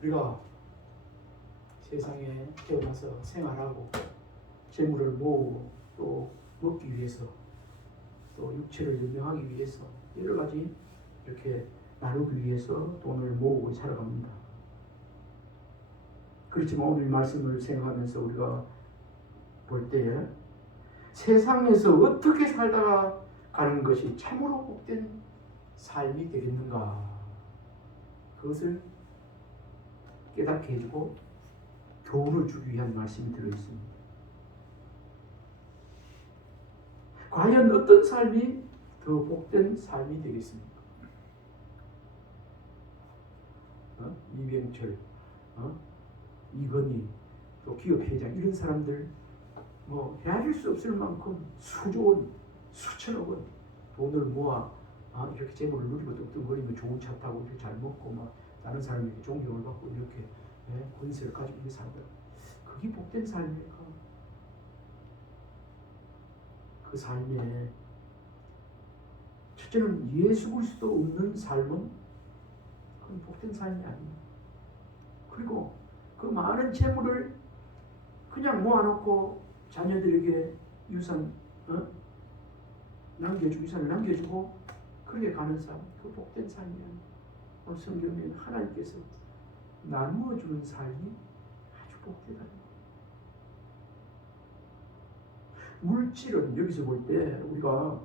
우리가 세상에 태어나서 생활하고 재물을 모으고 또 먹기 위해서 또 육체를 연명하기 위해서 여러 가지 이렇게 나누기 위해서 돈을 모으고 살아갑니다. 그렇지만 오늘 말씀을 생각하면서 우리가 볼 때에 세상에서 어떻게 살다가 가는 것이 참으로 복된 삶이 되겠는가, 그것을 깨닫게 해주고 교훈을 주기 위한 말씀이 들어있습니다. 과연 어떤 삶이 더 복된 삶이 되겠습니까? 이병철, 이건희, 또 기업 회장, 이런 사람들 헤아릴 수 없을 만큼 수조 원, 수천억 원 돈을 모아 이렇게 재물을 누리고 뚱뚱거리며 좋은 차 타고 이렇게 잘 먹고 막 다른 사람에게 존경을 받고 이렇게 권세를 가지고 있는 사람들, 그게 복된 삶일까? 그 삶에 첫째는 예수 그리스도 없는 삶은 그건 복된 삶이 아닙니다. 그리고 그 많은 재물을 그냥 모아놓고 자녀들에게 유산을 남겨주고 그렇게 가는 삶, 그 복된 삶이 아닙니다. 오늘 성경에는 하나님께서 나누어주는 삶이 아주 복되다. 물질은 여기서 볼 때 우리가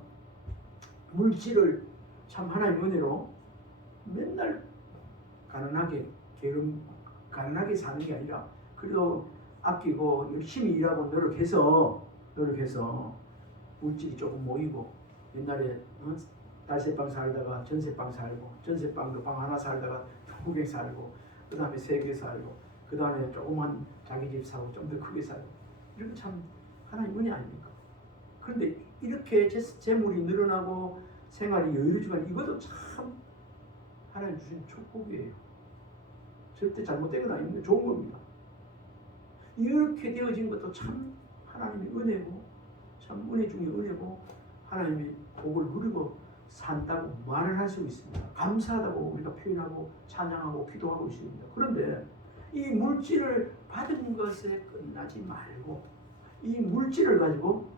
물질을 참 하나님의 은혜로 맨날 가난하게 사는 게 아니라 그래도 아끼고 열심히 일하고 노력해서 물질이 조금 모이고, 옛날에 달새방 살다가 전세방 살고, 전세방도 방 하나 살다가 2개 살고, 그 다음에 3개 살고, 그 다음에 조그만 자기 집 사고 좀 더 크게 살고, 이렇게 참 하나님 은혜 아닙니까? 그런데 이렇게 재물이 늘어나고 생활이 여유로워지면 이것도 참 하나님 주신 축복이에요. 절대 잘못된 건 아닙니다. 좋은 겁니다. 이렇게 되어진 것도 참 하나님의 은혜고, 참 은혜 중에 은혜고, 하나님이 복을 누리고 산다고 말을 할 수 있습니다. 감사하다고 우리가 표현하고 찬양하고 기도하고 있습니다. 그런데 이 물질을 받은 것에 끝나지 말고 이 물질을 가지고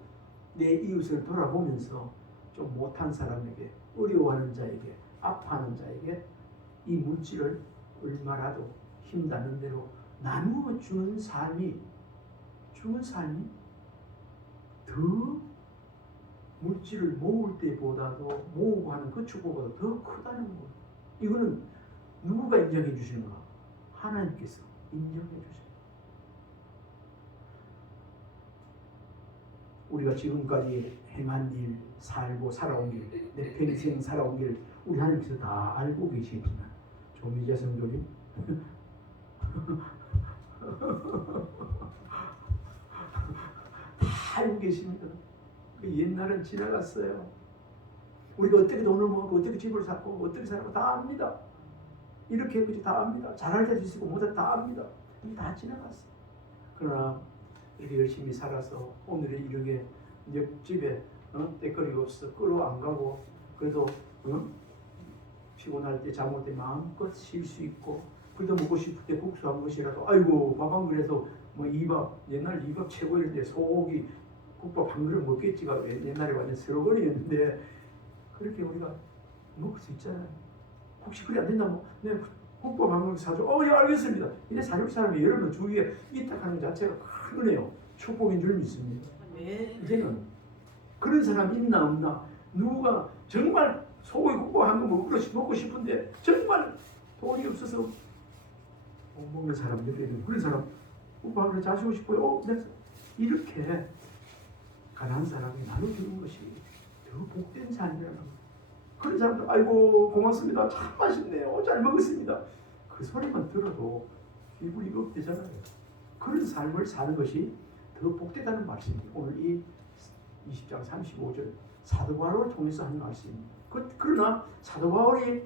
내 이웃을 돌아보면서 좀 못한 사람에게, 어려워하는 자에게, 아파하는 자에게 이 물질을 얼마라도 힘닿는 대로 나누어 주는 삶이 더 물질을 모을 때보다도, 모으고 하는 그 축복보다 더 크다는 거예요. 이거는 누구가 인정해 주시는가? 하나님께서 인정해 주십니다. 우리가 지금까지 행한 일, 살고 살아온 길, 내 평생 살아온 길, 우리 하나님께서 다 알고 계시지만, 조미자 성도님 다 알고 계십니다. 그 옛날은 지나갔어요. 우리가 어떻게 돈을 모으고 어떻게 집을 샀고 어떻게 살고 다 압니다. 이렇게 그지 다 압니다. 잘할 때도 있고 못할 다 압니다. 이게 다 지나갔어요. 그러나 이렇게 열심히 살아서 오늘에 이렇게 옆집에 때거리가 없어 끌어 안 가고, 그래도 피곤할 때 잠올 때 마음껏 쉴 수 있고, 그래도 먹고 싶을 때 국수 한 것이라도, 아이고 밥 한 그릇에서 이밥, 옛날 이밥 최고였는데 소고기 국밥 한 그릇 먹겠지가 옛날에 완전 슬로건이었는데, 그렇게 우리가 먹을 수 있잖아요. 혹시 그래 안 된다면 네, 국밥 한 그릇 사줘. 예, 알겠습니다. 이래 사줄 사람이 여러분 주위에 있다 하는 자체가 큰 은혜요, 축복인 줄 믿습니다. 이제는 그런 사람 있나 없나? 누가 정말 소고기 국밥 한 거 먹고 싶은데 정말 돈이 없어서 못 먹는 사람들에게, 그런 사람 국밥 한 그릇 자주고 싶어요. 네. 이렇게 가난한 사람이 나눠주는 것이 더 복된 삶이라는 거예요. 그런 사람들, 아이고 고맙습니다, 참 맛있네요, 잘 먹었습니다, 그 소리만 들어도 기분이 업되잖아요. 그런 삶을 사는 것이 더 복되다는 말씀입니다. 오늘 이 20장 35절 사도 바울을 통해서 하는 말씀입니다. 그러나 사도 바울이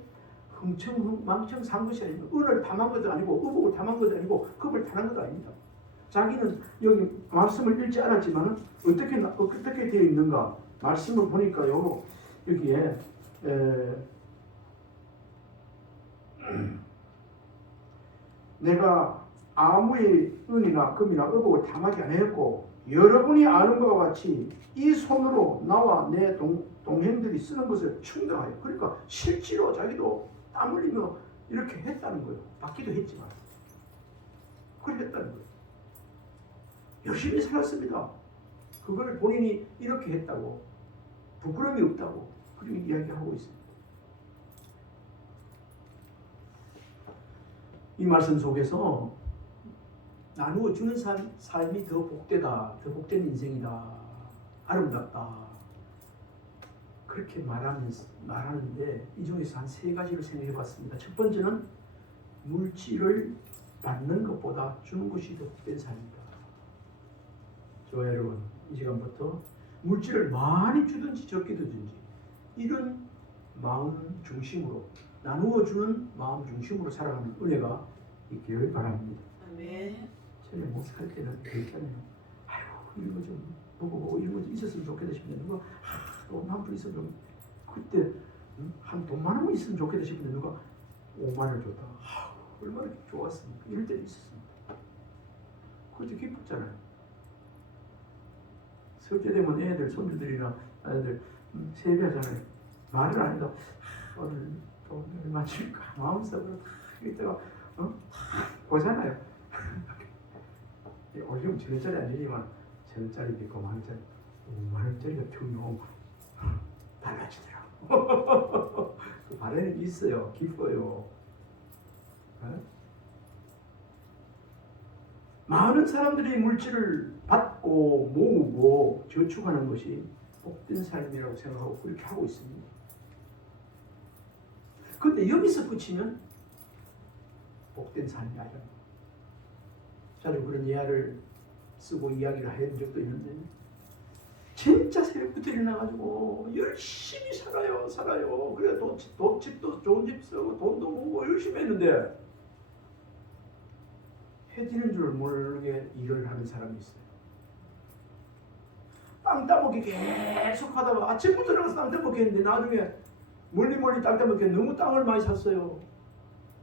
흥청망청 산 것이 아닙니다. 은을 탐한 것도 아니고 의복을 탐한 것도 아니고 급을 탐한 것도 아닙니다. 자기는 여기 말씀을 읽지 않았지만 어떻게 되어 있는가? 말씀을 보니까요, 여기에 내가 아무의 은이나 금이나 의복을 탐하지 아니했고 여러분이 아는 것과 같이 이 손으로 나와 내 동행들이 쓰는 것을 충당하여 그러니까 실제로 자기도 땀 흘리며 이렇게 했다는 거예요. 받기도 했지만 그렇게 했다는 거예요. 열심히 살았습니다. 그걸 본인이 이렇게 했다고 부끄러움이 없다고 그렇게 이야기하고 있습니다. 이 말씀 속에서 나누어 주는 삶이 더 복되다, 더 복된 인생이다, 아름답다 그렇게 말하는데 이 중에서 한 세 가지를 생각해 봤습니다. 첫 번째는 물질을 받는 것보다 주는 것이 더 복된 삶이다. 저 여러분 이 시간부터 물질을 많이 주든지 적게 주든지 이런 마음 중심으로 나누어 주는 마음 중심으로 살아가는 은혜가 있기를 바랍니다. 아멘. 전에 목사할 때는 그랬잖아요. 아이고 이런 거 좀 보고 이런 거 좀 있었으면 좋겠다 싶은데 누가 돈 한 푼 있으면 좀 그때 한 돈 많은 거 있으면 좋겠다 싶은데 누가 5만 원 줬다. 얼마나 좋았습니까? 이럴 때도 있었습니다. 그것도 기뻤잖아요. 설때 되면 애들 손주들이나 아이들 세배하잖아요. 말을 안 해도 오늘 돈 얼마 줄까 마음속으로 이때가 보잖아요. 요즘 1,000원짜리 아니지만 1,000원짜리 있고 10,000원짜리 5만원짜리가 평용 달라지더라고. 그 바람이 있어요. 기뻐요. 네? 많은 사람들이 물질을 받고 모으고 저축하는 것이 복된 삶이라고 생각하고 그렇게 하고 있습니다. 그런데 여기서 그치면 복된 삶이 아니라 자주 그런 예화를 쓰고 이야기를 한 적도 있는데 진짜 새벽부터 일어나가지고 열심히 살아요. 그래 집도 좋은 집 쓰고 돈도 모으고 열심히 했는데 해지는 줄 모르게 일을 하는 사람이 있어요. 땅 따먹기 계속 하다가 아침부터 일어나서 땅 따먹기 했는데 나중에 멀리 땅 따먹기 너무 땅을 많이 샀어요.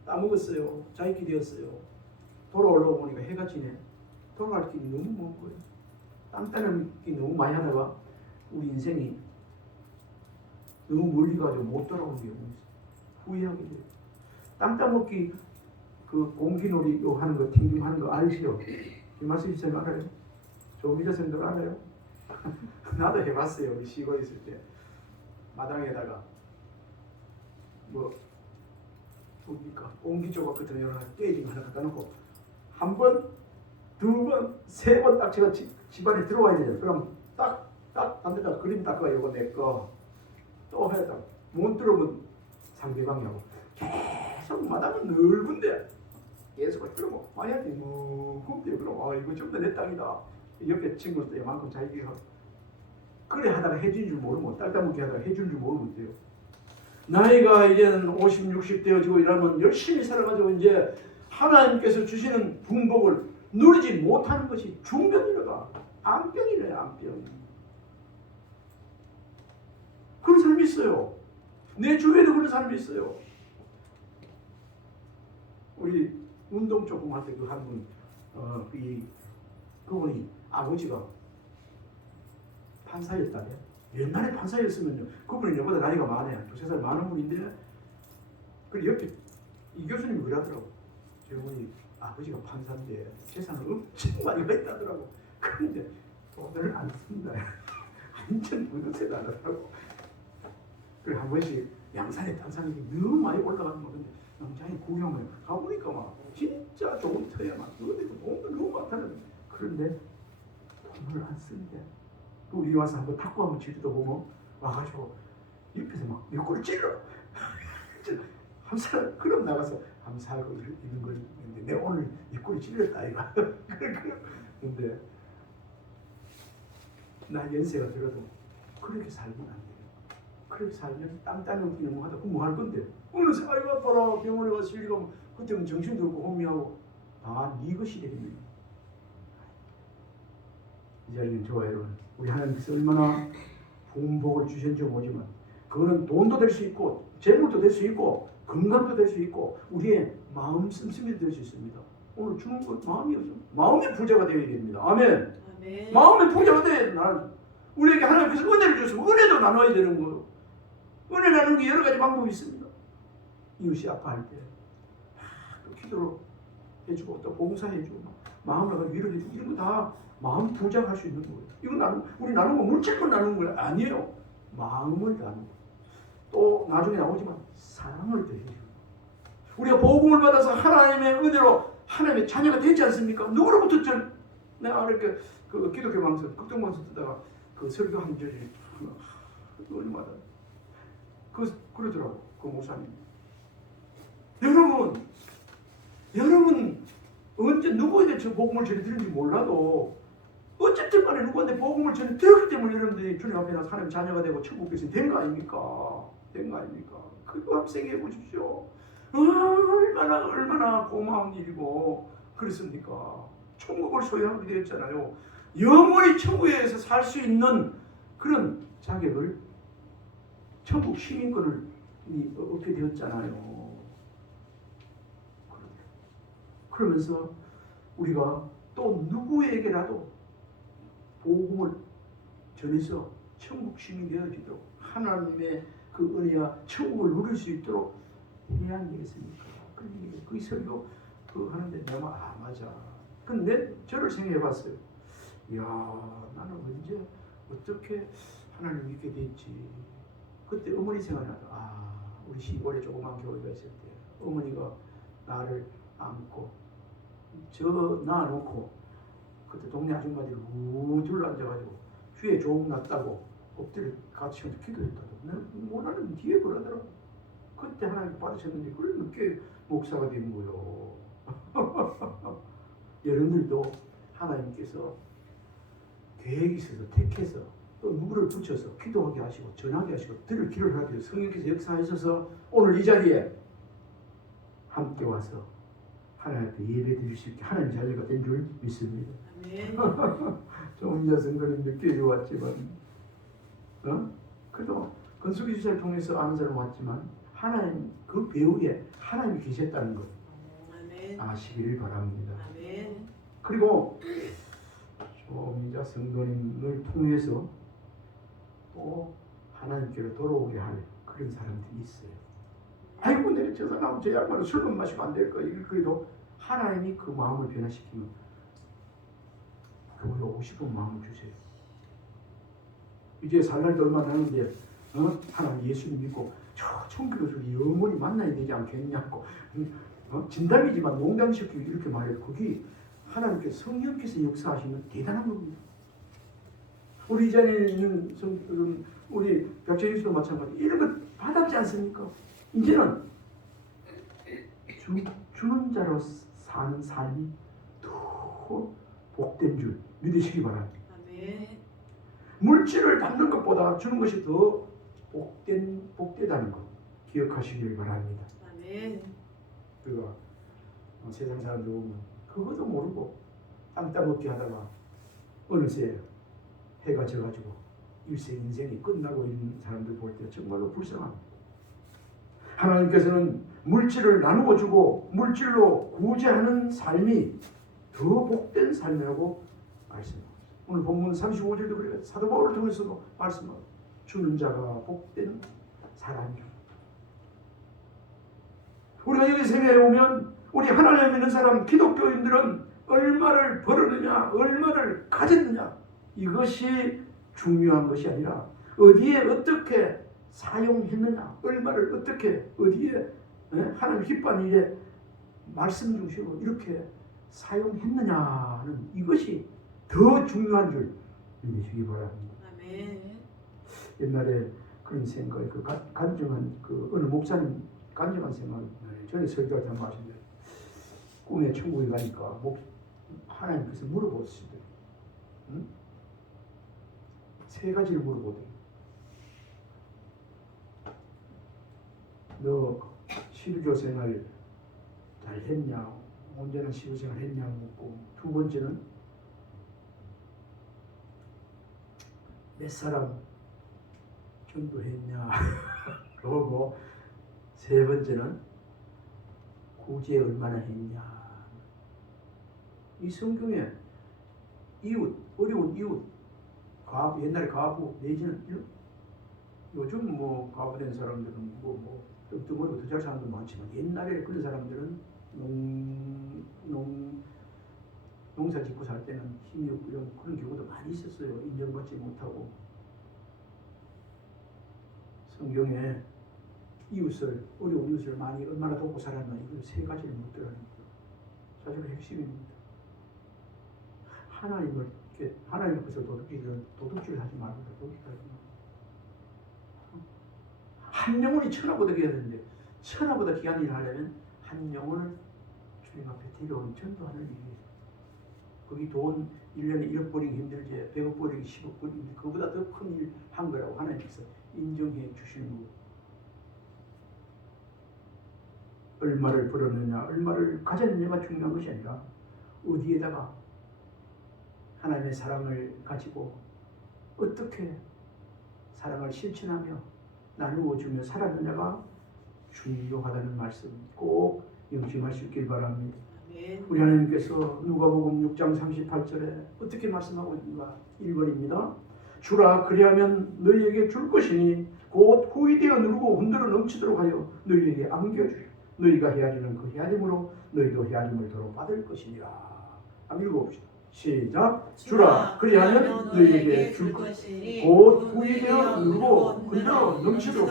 따먹었어요. 자기 되었어요. 돌아오려고 보니까 해가 지네. 돌아갈 길이 너무 먼 거예요. 땅 따먹기 너무 많이 하다가 우리 인생이 너무 멀리 가지고 못 돌아오는 경우가 있어요. 후회하게 돼요. 땅 따먹기 그 공기놀이 요 하는 거 튕김하는 거 알죠? 김말씀 이쌤 알아요? 조미자 쌤들 알아요? 나도 해봤어요. 우리 시골에 있을 때 마당에다가 뭡니까 공기 조각 같은 거 깨진 거 하나 갖다 놓고 한 번, 두 번, 세 번 딱 제가 집안에 들어와야 되잖아요. 그럼 딱 반대다 그림 닦아 요거 내 거 또 해야 돼. 못 들어오면 상대방이 하고 계속 마당은 넓은데 계속 그러면 만약에 흠대요. 그럼 이거 좀 더 내 땅이다. 옆에 친구도 이만큼 자기가 그래 하다가 해준 줄 모르면 딸 따먹기 하다가 해준 줄 모르면 돼요. 나이가 이제는 50, 60 되어지고 이러면 열심히 살아가지고 이제 하나님께서 주시는 분복을 누리지 못하는 것이 중병이라가 암병이래. 암병. 그런 사람이 있어요. 내 주변에도 그런 사람이 있어요. 우리 운동 조금 할 때 그 한 분, 그분이 아버지가 판사였다며. 옛날에 판사였으면요. 그분이 저보다 나이가 많아요. 2-3살 많은 분인데, 그 옆에 이 교수님이 그러더라고. 저분이 아버지가 판사인데 재산을 엄청 많이 했다더라고. 그런데 돈을 안 쓴다. 완전 무드세도 안 하더라고. 그래 한 번씩 양산에 땅산이 너무 많이 올라가는 거 근데 남자이 구경을 가보니까 막 진짜 좋은 터야 막 그런데도 돈도 너무 많다는. 그런데 돈을 안 쓰는데 우리 와서 한번 탁구 한번 치기도 보면 와가지고 옆에서 막 옆구리 찔러. 한 사람 그럼 나가서 감사하고 있는 거 있는데 내가 오늘 옆구리 찔렸다 이거. 근데 나 연세가 들어도 그렇게 살면 안 돼요. 그렇게 살면 땅 따는 일을 하다 그럼 뭐 할 건데? 어느새 아이고 아파라 병원에 가서 실리가면 그때는 정신도 없고 혼미하고 다 네 것이 되겠네. 이 자리는 좋아요 여러분. 우리 하나님께서 얼마나 분복을 주셨는지 모르지만 그거는 돈도 될 수 있고 재물도 될 수 있고 건강도 될 수 있고 우리의 마음 씀씀이도 될 수 있습니다. 오늘 주는 것 마음이었어. 마음의 부자가 되어야 됩니다. 아멘. 아멘. 마음의 부자가 돼야 나는 우리에게 하나님께서 은혜를 주셔서 은혜도 나눠야 되는 거예요. 은혜 나누는 게 여러 가지 방법이 있습니다. 이웃이 아파할 때 또 기도로 해주고 또 봉사해주고 마음을 위로해주고 이런 거 다 마음 부자할 수 있는 거예요. 이거 우리 나누는 거 물질만 나누는 거예요. 아니에요. 마음을 나누고 또 나중에 나오지만 사랑을 더해주고 우리가 복음을 받아서 하나님의 은혜로 하나님의 자녀가 되지 않습니까? 누구로부터 내가 이렇게 그 기독교 방송, 극동 방송 듣다가 그 설교 한 절이 얼마나 그러더라고 그 목사님. 여러분 언제 누구에게 저 복음을 전해드는지 몰라도 어쨌든 간에 누구한테 복음을 전해드렸기 때문에 여러분들이 주님 앞에 나서 하나님 자녀가 되고 천국 백성이 된 거 아닙니까? 된 거 아닙니까? 그거 한번 생각해 보십시오. 얼마나 고마운 일이고 그렇습니까? 천국을 소유하게 되었잖아요. 영원히 천국에서 살 수 있는 그런 자격을 천국 시민권을 얻게 되었잖아요. 그러면서 우리가 또 누구에게라도 복음을 전해서 천국 시민이 되어지도록 하나님의 그 은혜와 천국을 누릴 수 있도록 해야 안 되겠습니까? 그 설교 하는데 내가 맞아. 근데 저를 생각해 봤어요. 이야, 나는 언제 어떻게 하나님을 믿게 됐지? 그때 어머니 생각이 나다. 우리 시골에 조그만 교회가 있을 때 어머니가 나를 안고 놔놓고 그때 동네 아줌마들이 우둘러 앉아가지고 귀에 조금 났다고 엎드려 같이 기도했다고. 나는 뒤에 그러더라고. 그때 하나님 받으셨는데 그래 늦게 목사가 된 거요. 여러분들도 하나님께서 계획이 있어서 택해서 또 누구를 붙여서 기도하게 하시고 전하게 하시고 들을 길을 하게 해서 성령께서 역사하셔서 오늘 이 자리에 함께 와서 하나님 앞에 예배 드릴 수 있게 하나님 자녀가 된 줄 믿습니다. 좀 이제 성도님 늦게 왔지만 그래도 건수기 주사를 통해서 아는 사람 왔지만 하나님 그 배후에 하나님이 계셨다는 것 아시기를 바랍니다. 아멘. 그리고 좀 이제 성도님을 통해서 또 하나님께로 돌아오게 할 그런 사람들이 있어요. 아이고 내가 저 사람 저 양반은 술만 마시면 안 될 거야. 그래도 하나님이 그 마음을 변화시키면 교회 오고 싶은 마음을 주세요. 이제 살 날도 얼마 남았는데 하나님 예수님 믿고 저 천국에서 영원히 만나야 되지 않겠냐고 진담이지만 농담시키고 이렇게 말해요. 그게 하나님께서 성령께서 역사하시는 대단한 겁니다. 우리 이 자리에 있는 우리 백재희 씨도 마찬가지 이런 것 받았지 않습니까? 이제는 주는 자로 사는 삶이 더 복된 줄 믿으시기 바랍니다. 아멘. 물질을 받는 것보다 주는 것이 더 복되다는 것 기억하시길 바랍니다. 아멘. 그거 세상 사람들 보면 그것도 모르고 땅 따먹기 하다가 어느새 해가 져가지고 일생 인생이 끝나고 있는 사람들 볼 때 정말로 불쌍합니다. 하나님께서는 물질을 나누어 주고 물질로 구제하는 삶이 더 복된 삶이라고 말씀합니다. 오늘 본문 35절도 그래요. 사도 바울을 통해서도 말씀합니다. 주는 자가 복된 사람이라. 우리가 여기 세계에 오면 우리 하나님 믿는 사람 기독교인들은 얼마를 벌었느냐 얼마를 가졌느냐 이것이 중요한 것이 아니라 어디에 어떻게 사용했느냐 얼마를 어떻게 어디에 하나님 기뻐하는 일에 말씀 중심으로 이렇게 사용했느냐는 이것이 더 중요한 줄 믿으시기 바랍니다. 아멘. 옛날에 그런 생각이 그 간증한 그 어느 목사님 간증한 생각이 전에 설교할 때 한번 하신대. 꿈에 천국에 가니까 하나님께서 물어보시더래. 응? 세 가지를 물어보더래. 너 시루교 생활 잘 했냐? 언제나 시루 생활 했냐? 묻고 두 번째는 몇 사람 전도했냐? 그러고 세 번째는 구제 얼마나 했냐. 이 성경에 이웃, 어려운 이웃, 과부, 옛날에 과부 내지는 요즘 뭐 과부된 사람들은 뜬금없고 더 잘 사는 분 많지만 옛날에 그런 사람들은 농사 짓고 살 때는 힘이 없고 그런 경우도 많이 있었어요. 인정받지 못하고. 성경에 이웃을, 어려운 이웃을 많이 얼마나 돕고 살았나, 이걸 세 가지를 묻더라는 거예요. 사실은 핵심입니다. 하나님 앞에서 도둑질 하지 말고, 한 영혼이 천하보다 귀해야 되는데, 천하보다 귀한 일을 하려면 한 영혼을 주님 앞에 데려오는 전도하는 일이에요. 거기 돈 1년에 1억 버리기 힘들지, 100억 버리기 10억 버리기 그보다 더 큰 일 한 거라고 하나님께서 인정해 주시는 거고. 얼마를 벌었느냐, 얼마를 가졌느냐가 중요한 것이 아니라 어디에다가 하나님의 사랑을 가지고 어떻게 사랑을 실천하며 나누어 주며 살았느냐가 중요하다는 말씀 꼭 명심할 수 있길 바랍니다. 우리 하나님께서 누가복음 6장 38절에 어떻게 말씀하고 있는가? 1번입니다. 주라 그리하면 너희에게 줄 것이니 곧 후이되어 누르고 흔들어 넘치도록 하여 너희에게 안겨주리라. 너희가 헤아리는 그 헤아림으로 너희도 헤아림을 도로 받을 것이니라. 한번 읽어봅시다. 시작. 주라 그리하면 너희에게 줄 것이니 곧 후이되어 누르고 흔들어 넘치도록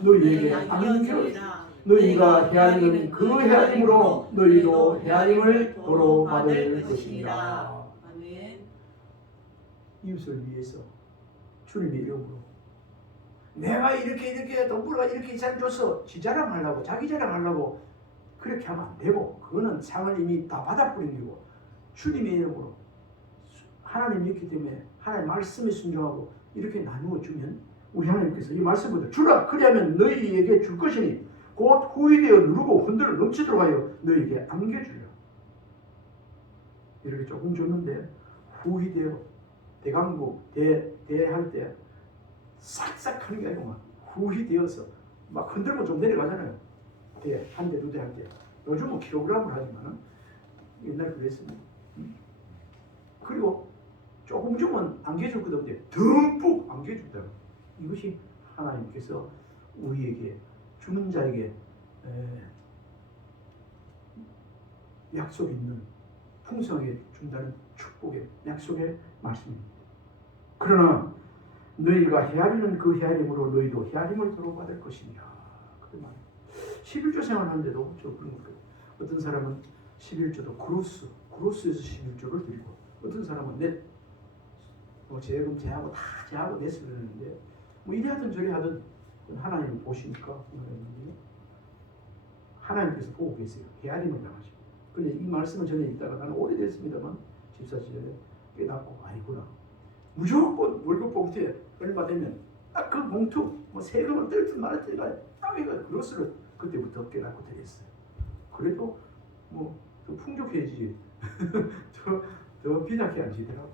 너희에게 안겨주리라. 너희가 헤아리는 그 헤아림으로 너희도 헤아림을 도로 받을 것이니라. 아멘. 이웃을 위해서 주님의 이름으로 내가 이렇게 동물가 이렇게 잘 줬어 지 자랑하려고 자기 자랑하려고 그렇게 하면 안 되고 그거는 상을 이미 다 받아버린 거고 주님의 이름으로 하나님이 있기 때문에 하나님 말씀에 순종하고 이렇게 나누어 주면 우리 하나님께서 이 말씀부터 주라 그리하면 너희에게 줄 것이니 곧 후이되어 누르고 흔들어 넘치도록 하여 너희에게 안겨주려. 이렇게 조금 줬는데 후이되어 대강구 대할 때 싹싹 하는 게 아니고 막 후이되어서 막 흔들고 좀 내려가잖아요. 한 대, 두 대 할 때. 요즘은 킬로그램을 하지만 옛날에 그랬습니다. 그리고 조금 주면 안겨줄 것 없는데 듬뿍 안겨준다. 이것이 하나님께서 우리에게 주는 자에게 약속 있는 풍성하게 준다는 축복의 약속의 말씀입니다. 그러나 너희가 헤아리는 그 헤아림으로 너희도 헤아림을 도로 받을 것이니라. 그 말. 11조 생활하는데도 저 그런 거. 어떤 사람은 11조도 그로스에서 11조를 드리고 어떤 사람은 재금 제하고 다 제하고 냈을 그러는데 뭐 이래 하든 저래 하든 하나님을 보시니까 하나님께서 보고 계세요. 헤아림을 당하시고. 그런데 이 말씀을 전에 읽다가 나는 오래됐습니다만 집사실에 깨닫고 아이구나. 무조건 월급 봉투에 얼마 되면 딱 그 봉투 뭐 세금을 뜰 듯 말할 때가 딱 이거 그것을 그때부터 깨닫고 드렸어요. 그래도 뭐 더 풍족해지지 더 빈약해 안 지더라고.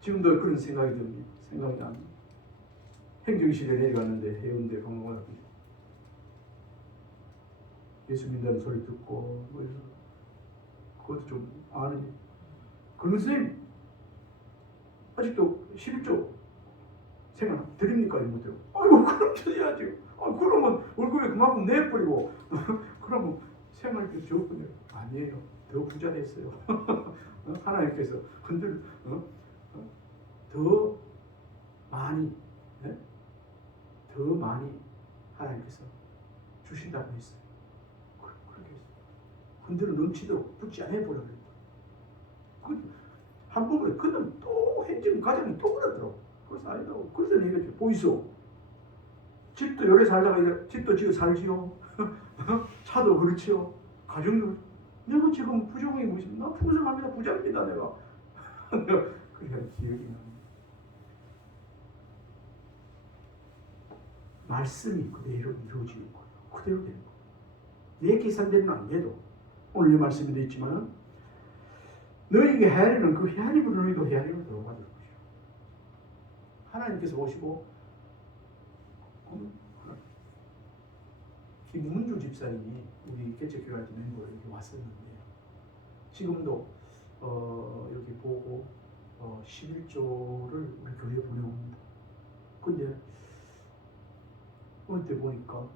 지금도 그런 생각이 듭니다. 생각이 납니다. 행정실에 내려갔는데 해운대 관광학교 예수 믿는다는 소리 듣고 뭐 그것도 좀 아는 그런 선생님 아직도 11조 생각 드립니까? 이못해요. 아이고 그럼 드려야지. 그러면 월급에 그만큼 내버리고 그러면 생활비 적군요. 아니에요. 더 부자 됐어요. 하나님께서 더 많이 더 많이 하나님께서 주신다고 했어요. 그렇게 했어요. 흔들어 넘치도록 붙지 않아 보라 그랬다. 한 번에 그는 또 행정 가정이 또 그러더라고. 그래서 아니다고. 그래서 얘기했죠. 보이소. 집도 요래 살다가 집도 지어 살지요. 차도 그렇지요. 가정도 내가 지금 부정이 무슨 나 풍성합니다. 부자입니다 내가. 그렇게 기억이 납니다. 말씀이 그대로 이루어지는 거예요. 그대로 되는 거예요. 내 계산대로는 안 돼도 오늘 이 말씀에도 있지만 너희에게 헤아리는 그 헤아림으로 너희도 헤아림을 들어받을 것이요. 하나님께서 오시고 김문주 집사님이 우리 개척교회 멤버로 이렇게 왔었는데 지금도 여기 보고 11조를 우리 교회에 보내옵니다. 근데 어느 때 보니까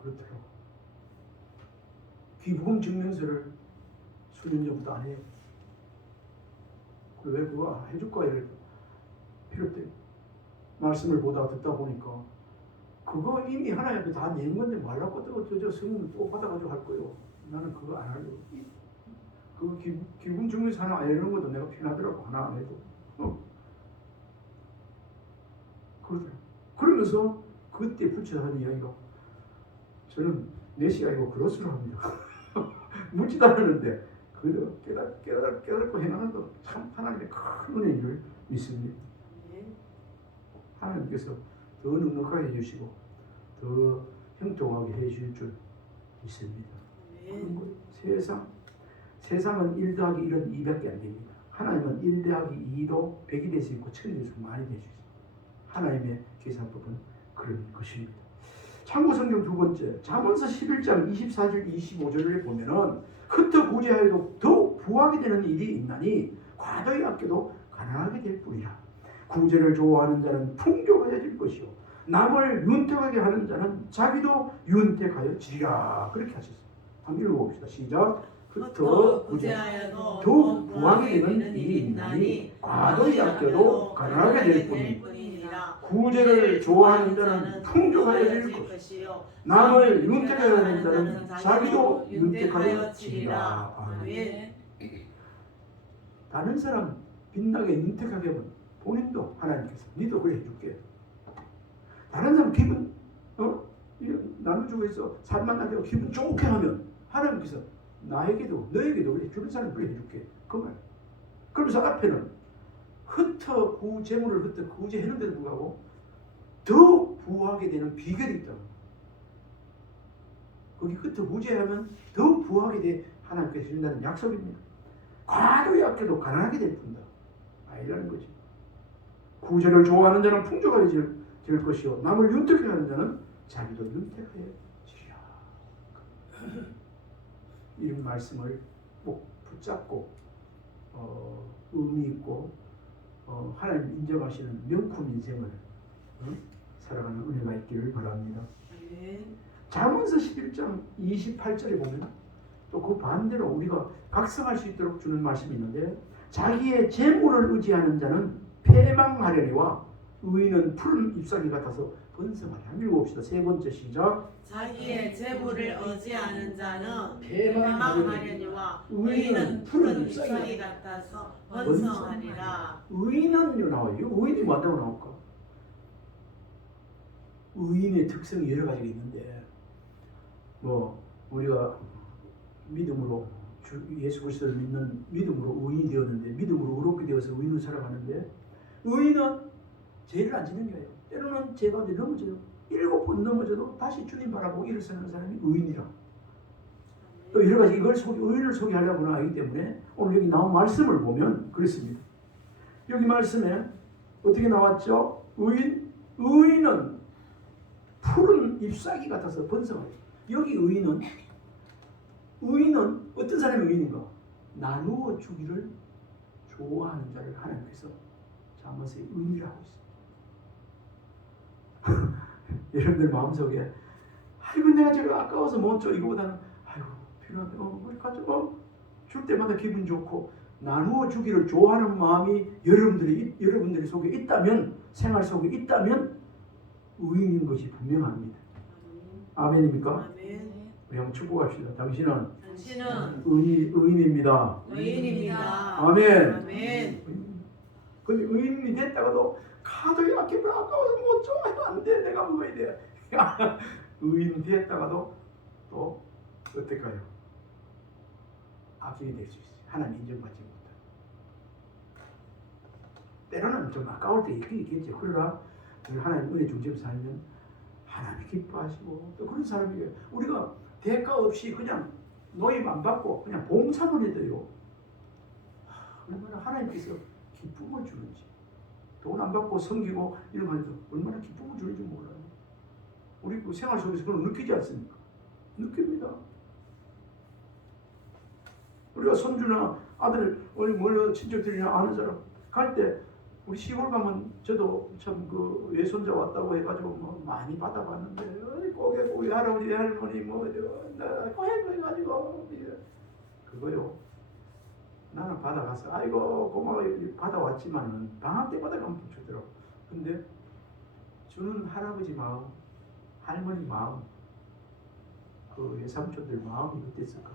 그렇더라고. 기부금 증명서를 수년 전부터 안 해요. 왜 그거 해줄까 이래 필요 없대. 말씀을 보다 듣다 보니까 그거 이미 하나님 앞에 다 낸 건데 말라고 저 성령 또 받아가지고 할 거요. 나는 그거 안 하려고. 그 기부금 증명서 하나 안 해놓은 것도 내가 편하더라고. 하나 안 해도. 그러더라고. 그러면서 그때 부처하는 이야기가 저는 내시가 아니고 그로스를 합니다. 묻지도 않았는데 그래도 깨닫고 행하는 거 참 하나님의 큰 은혜인 줄 믿습니다. 하나님께서 더 넉넉하게 해주시고 더 형통하게 해주실 줄 믿습니다. 세상은 1 더하기 1은 2밖에 안 됩니다. 하나님은 1 더하기 2도 100이 될 수 있고 1000이 될 수 있고 많이 될 수 있습니다. 하나님의 계산법은 그런 것입니다. 참고 성경 두 번째 잠언서 11장 24절 25절에 보면은 흩어 구제하여도 더욱 부하게 되는 일이 있나니 과도히 아껴도 가난하게 될 뿐이라. 구제를 좋아하는 자는 풍족해질 것이요 남을 윤택하게 하는 자는 자기도 윤택하여 지리라. 그렇게 하셨어요. 한번 읽어봅시다. 시작. 흩어 구제하여도 더욱 부하게 되는 일이 있나니 과도히 아껴도 가난하게 될 뿐이라. 구제를 좋아하는 자는 풍족하여질 것이요 남을 윤택하여 하는 자는 자기도 윤택하여 지리라. 아멘. 다른 사람 빛나게 윤택하게 하면 본인도 하나님께서 니도 그래 해줄게. 다른 사람 기분 나눠주고 있어 살만 나게 기분 좋게 하면 하나님께서 나에게도 너에게도 그래 주변 사람 그래 해줄게. 그 말. 그러면서 앞에는 흩어 재물을 흩어 구제했는데도 불구하고 더 부하게 되는 비결이 있다. 거기 흩어 구제하면 더 부하게 돼 하나님께서 준다는 약속입니다. 과도히 아껴도 가난하게 될 뿐이다. 아니라는 거지. 구제를 좋아하는 자는 풍족하게 될 것이요 남을 윤택하게 하는 자는 자기도 윤택하게 지리라. 이런 말씀을 꼭 붙잡고 의미 있고 하나님 인정하시는 명품 인생을 살아가는 은혜가 있기를 바랍니다. 잠언서 11장 28절에 보면 또 그 반대로 우리가 각성할 수 있도록 주는 말씀이 있는데 자기의 재물을 의지하는 자는 패망하려니와 의인은 푸른 잎사귀 같아서 번성하리라. 한번 읽어봅시다. 세 번째 시작. 자기의 재물을 의지하는 자는 패망하려니와 의인은 푸른 잎사귀 같아서 번성하리라. 의인은요 나와요. 의인이 뭐한다고 나올까? 의인의 특성이 여러 가지가 있는데 우리가 믿음으로 예수 그리스도를 믿는 믿음으로 의인이 되었는데 믿음으로 의롭게 되어서 의인으로 살아가는데 의인은 죄를 안 짓는 거예요. 때로는 죄 가운데 넘어져요. 7번 넘어져도 다시 주님 바라보고 일어서는 사람이 의인이라. 또 여러 가지 이걸 의인을 소개하려고 하기 때문에 오늘 여기 나온 말씀을 보면 그렇습니다. 여기 말씀에 어떻게 나왔죠? 의인은 푸른 잎사귀 같아서 번성해요. 여기 의인은 어떤 사람이 의인인가? 나누어 주기를 좋아하는 자를 하나님께서 잠언서에 의인이라고 있습니다. 여러분들 마음속에 아이고 내가 저거 아까워서 못 줘 이거보다는 아이고 필요한데 우리 가져 줄 때마다 기분 좋고 나누어 주기를 좋아하는 마음이 여러분들이 속에 있다면 생활 속에 있다면 의인인 것이 분명합니다. 아멘입니까? 아멘. 우리 한번 축복합시다. 당신은 의인입니다. 아멘. 아멘. 근데 의인이 됐다가도 카드에 아끼면 아까워서 못 줘. 안 돼. 내가 먹어야 돼. 의인 됐다가도 또 어떨까요? 악인이 될 수 있어요. 하나님 인정받지 못해. 때로는 좀 아까울 때 있겠지. 그러나 하나님 은혜 중심으로 살면 하나님이 기뻐하시고 또 그런 사람이에요. 우리가 대가 없이 그냥 노임 안 받고 그냥 봉사만 해도요. 얼마나 하나님께서 기쁨을 주는지. 돈 안 받고 섬기고 이런 거 해도 얼마나 기쁨을 주는지 몰라요. 우리 그 생활 속에서 그걸 느끼지 않습니까? 느낍니다. 우리가 손주나 아들, 우리 뭐 친척들이나 아는 사람 갈 때 우리 시골 가면 저도 참 그 외손자 왔다고 해가지고 뭐 많이 받아봤는데 꼬개 할아버지 할머니 뭐 꼬개 해가지고 그거요. 나는 받아가서 아이고 고마워 받아왔지만은 방학 때 받아가면 주더라고. 근데 주는 할아버지 마음, 할머니 마음, 그 외삼촌들 마음이 어땠을까?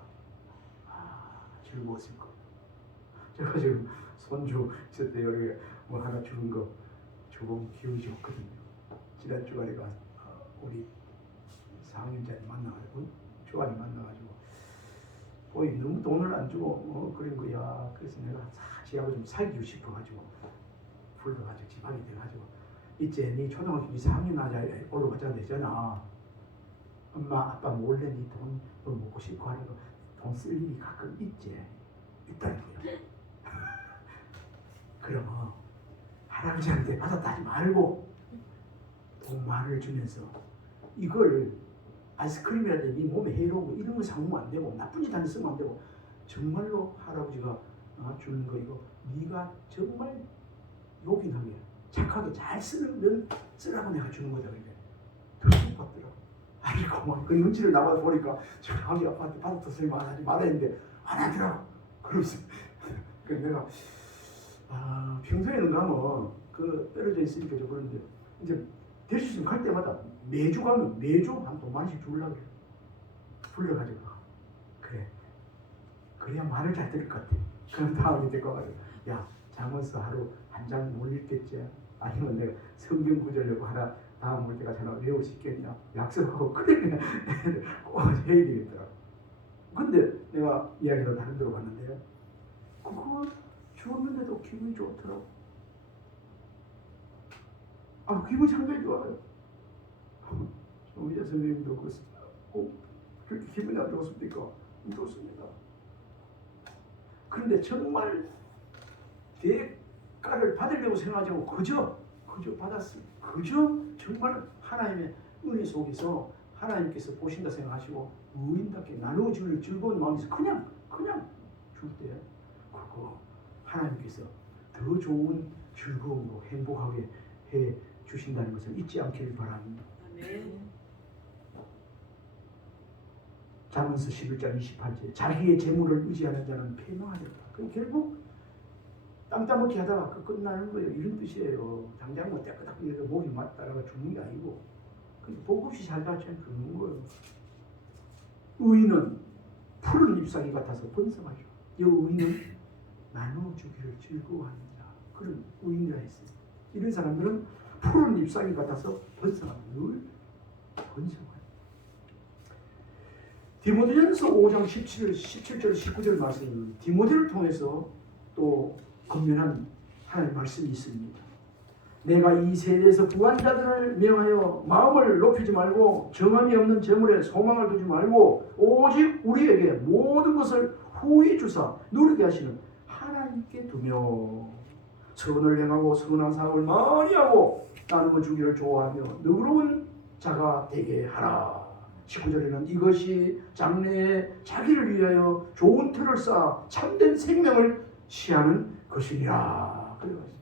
아, 즐거웠을 거. 제가 지금 손주 있을 때 여기 뭐 하나 주는 거 조금 기분이 좋거든요. 지난 주말에 가서 우리 4학년짜리 만나가지고 주환이 만나가지고 보이 너무 돈을 안 주고 그런 거야. 그래서 내가 지하고 좀 사귀고 싶어가지고 불러가지고 집안이 돼가지고 이제 네 초등학교 2, 4학년 나자 올라가자 되잖아. 엄마 아빠 몰래 네 돈 먹고 싶고 하는 거 돈 쓸 일이 가끔 있다는 거야. 그러면 할아버지한테 받았다 하지 말고 돈 많이 주면서 이걸 아이스크림이라든지 네 몸에 해로운 거 이런 거 사면 안 되고 나쁜 짓 하는 거 쓰면 안 되고 정말로 할아버지가 주는 거 이거 네가 정말 요긴하게 착하게 잘 쓰라고 내가 주는 거다. 그게 더 받더라고. 아이고 그 눈치를 나와서 보니까 저기 아빠한테 받았다 소리 하지 말아야 했는데 안 하더라고. 그러면서 그래서 내가 평소에는 가면 그 떨어져 있으니까 저 그런데 이제 될 수 있으면 갈 때마다 매주 가면 매주 한 5만원씩 주려고 해요. 불러가지고 그래 그래야 말을 잘 들을 것 같아. 그럼 다음에 데리고 가가지고 야 잠언서 하루 한 장 못 읽겠지? 아니면 내가 성경 구절려고 하나 다음 올 때가 전화 외울 수 있겠냐? 약속하고 그러면 꼭 해야 되겠더라고. 근데 내가 이야기도 다른 데로 갔는데요. 그거 주었는데도 기분이 좋더라고. 기분이 상당히 좋아요. 정의자 선생님도 그렇습니다. 그렇게 기분이 안 좋습니까? 좋습니다. 그런데 정말 대가를 받으려고 생각하지 않고 그저 받았습니다. 그저 정말 하나님의 은혜 속에서 하나님께서 보신다 생각하시고 의인답게 나누어주는 즐거운 마음에서 그냥 줄 때 그거 하나님께서 더 좋은 즐거움으로 행복하게 해 주신다는 것을 잊지 않기를 바랍니다. 아멘. 잠언서 11장 28절 자기의 재물을 의지하는 자는 패망하리라. 그 결국 땅 따먹기 하다가 그 끝나는 거예요. 이런 뜻이에요. 당장 뭐 깨끗하게 목이 맞다라가 죽는 게 아니고 복 없이 살다 죽는 거예요. 의인은 푸른 잎사귀 같아서 번성하죠. 이 의인은 나눠주기를 즐거워합니다. 그런 의인이라 했어요. 이런 사람들은 푸른 잎사귀 같아서 번성합니다. 늘 번성합니다. 디모데전서 5장 17절 19절 말씀 디모데를 통해서 또 건면한 하나님의 말씀이 있습니다. 내가 이 세대에서 구한 자들을 명하여 마음을 높이지 말고 정함이 없는 재물에 소망을 두지 말고 오직 우리에게 모든 것을 후히 주사 누리게 하시는 하나님께 두며 선을 행하고 선한 사업을 많이 하고 나누어 주기를 좋아하며 너그러운 자가 되게 하라. 19절에는 이것이 장래에 자기를 위하여 좋은 틀을 쌓아 참된 생명을 취하는 것이니라. 그래가지고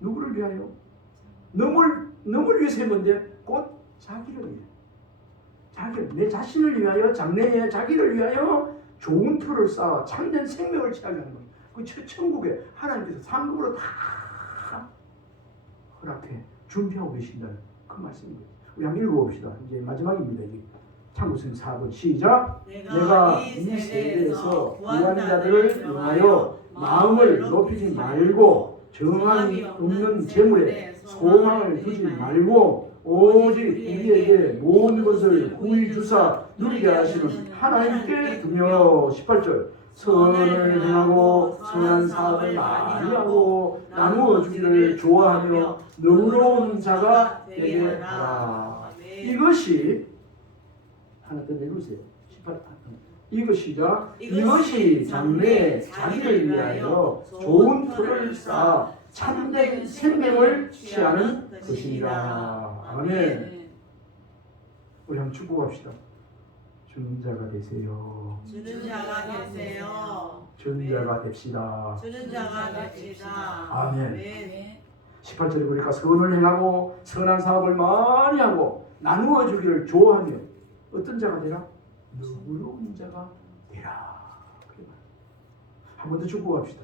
누구를 위하여? 너를 위해서 한 건데 곧 자기를 위해. 내 자신을 위하여 장래에 자기를 위하여 좋은 틀을 쌓아 참된 생명을 취하게 하는 거예요. 그 천국에 하나님께서 상급으로 다 허락해 준비하고 계신다는 그 말씀입니다. 우리 한번 읽어봅시다. 이제 마지막입니다. 이게 참고선 4번 시작. 내가 이 세대에서 구한 자들을 위하여 마음을 높이지 말고 정함이 없는 재물에 소망을 두지 말고 오직 우리에게 모든 것을 후히 주사 누리게 하시는 하나님께 두며 18절 선을 행하고 선한 사업을 많이 하고 나누어 주기를 좋아하며 너그러운 자가 되게 하라. 이것이 하나 더 내려주세요. 18. 이것이 장래에 자기를 위하여 좋은 틀을 쌓아 참된 생명을 취하는 것이니라. 아멘. 우리 한번 축복합시다. 주는 자가 되세요. 주는 자가 되세요. 주는 자가 됩시다. 주는 자가 됩시다. 아멘. 아멘. 18절에 보니까 선을 행하고 선한 사업을 많이 하고 나누어 주기를 좋아하며 어떤 자가 되라? 너그러운 자가 되라. 한 번 더 축복합시다.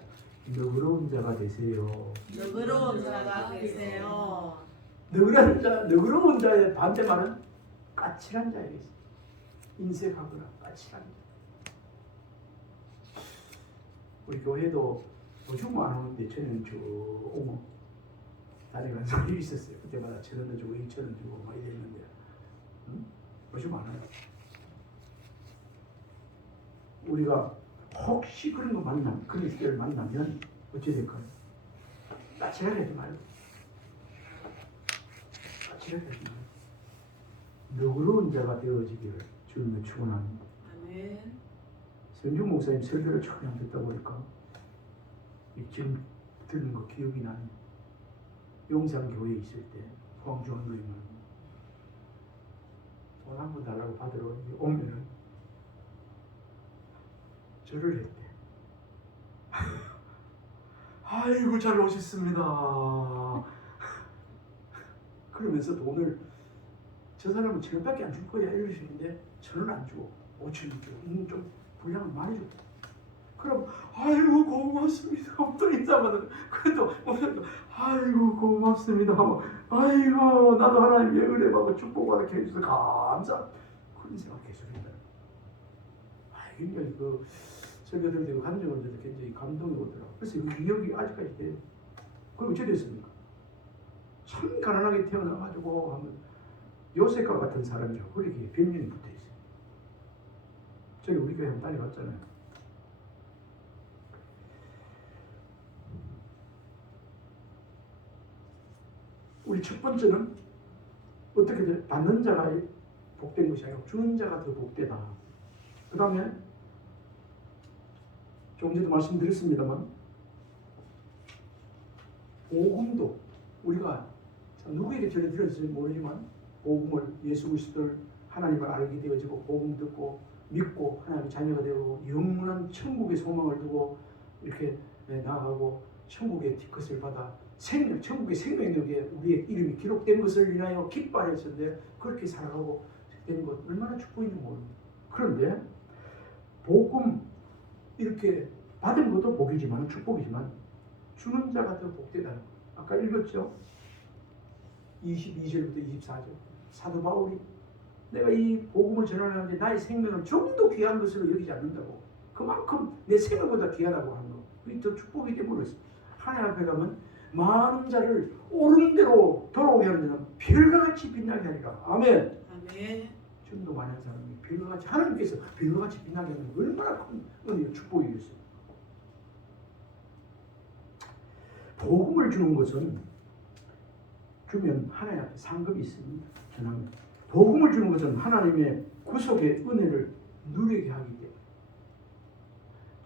너그러운 자가 되세요. 너그러운 자가 되세요. 너그러운 자의 반대말은 까칠한 자에게 인색하거나 까칠한 자. 우리 교회도 오죽 많았는데 저는 쭉 다니는 사람이 있었어요. 그때마다 1,000원 주고 2,000원 주고 막 이랬는데 오죽 많아요. 우리가 혹시 그런 거 만나면 그런 시대를 만나면 어찌 될까요? 까칠하게 하지 말고 까칠하게 하지 말고 너그러운 자가 되어지기를 주님을 축원합니다. 아멘. 성중 목사님 설교를 처음 듣다 보니까 지금 듣는 거 기억이 나네요. 용산교회에 있을 때 포항중앙교회만 돈 한 푼 달라고 받으러 오면은 절을 했대. 아이고 잘 오셨습니다. 그러면서 돈을 저 사람은 1,000원밖에 안 줄 거야 이러시는데 1,000원 안 주고 5,000원 주고 좀 분량을 많이 주고 그럼 아이고 고맙습니다. 또 인사받은 그래도 아이고 고맙습니다. 아이고 나도 하나님의 은혜 받고 축복받게 해주셔서 감사. 그런 생각 계속 했다. 굉장히 그 설교 들을 때 감정을 들을 때 굉장히 감동이 오더라고요. 그래서 그 기억이 아직까지 돼요. 그럼 어찌 됐습니까? 참 가난하게 태어나가지고 하면 요셉과 같은 사람이 허리에 병명이 붙어 있어요. 저기 우리 교회 한번 다녀봤잖아요. 우리 첫 번째는 어떻게 돼? 받는 자가 복된 것이 아니고 주는 자가 더 복되다. 그 다음에 조금 전에도 말씀드렸습니다만 복음도 우리가 누구에게 전해드렸을지 모르지만 복음을 예수 그리스도를 하나님을 알게 되어지고 복음 듣고 믿고 하나님의 자녀가 되고 영원한 천국의 소망을 두고 이렇게 나아가고 천국의 티켓을 받아 천국의 생명력에 우리의 이름이 기록된 것을 인하여 기뻐하였는데 그렇게 살아가고 되는 것 얼마나 축복인지 모릅니다. 그런데 복음 이렇게 받은 것도 복이지만 축복이지만 주는 자가 더 복되다는 것. 아까 읽었죠? 22절부터 24절 사도 바울이 내가 이 복음을 전하는데 나의 생명을 좀 더 귀한 것으로 여기지 않는다고 그만큼 내 생명보다 귀하다고 하는 거 그게 더 축복이 되므로 하나님 앞에 가면 많은 자를 옳은 대로 돌아오게 하는 자는 별과 같이 빛나게 하리라. 아멘. 아멘. 지금도 많은 사람이 별과 같이 하나님께서 별과 같이 빛나게 하는 게 얼마나 큰 은혜와 축복이겠어요. 복음을 주는 것은 주면 하나님 앞에 상급이 있습니다. 전합니다. 복음을 주는 것은 하나님의 구속의 은혜를 누리게 하기 때문에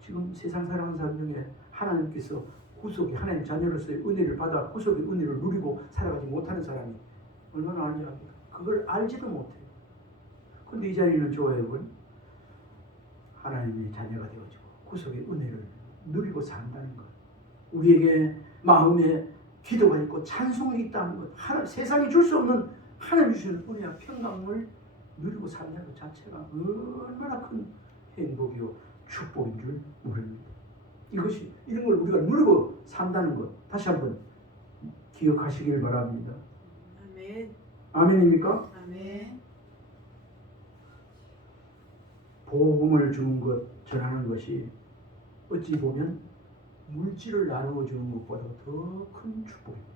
지금 세상 살아가는 사람 중에 하나님께서 구속이 하나님 자녀로서의 은혜를 받아 구속의 은혜를 누리고 살아가지 못하는 사람이 얼마나 많은지 압니까? 그걸 알지도 못해요. 근데 이 자리는 좋아요. 여러분. 하나님의 자녀가 되어지고 구속의 은혜를 누리고 산다는 것. 우리에게 마음에 기도가 있고 찬송이 있다는 것. 세상이 줄 수 없는 하나님 주시는 은혜와 평강을 누리고 산다는 것 자체가 얼마나 큰 행복이요 축복인 줄 모릅니다. 이런 걸 우리가 누리고 산다는 것 다시 한번 기억하시길 바랍니다. 아멘. 아멘입니까? 아멘. 복음을 주는 것, 전하는 것이 어찌 보면 물질을 나누어 주는 것보다 더 큰 축복입니다.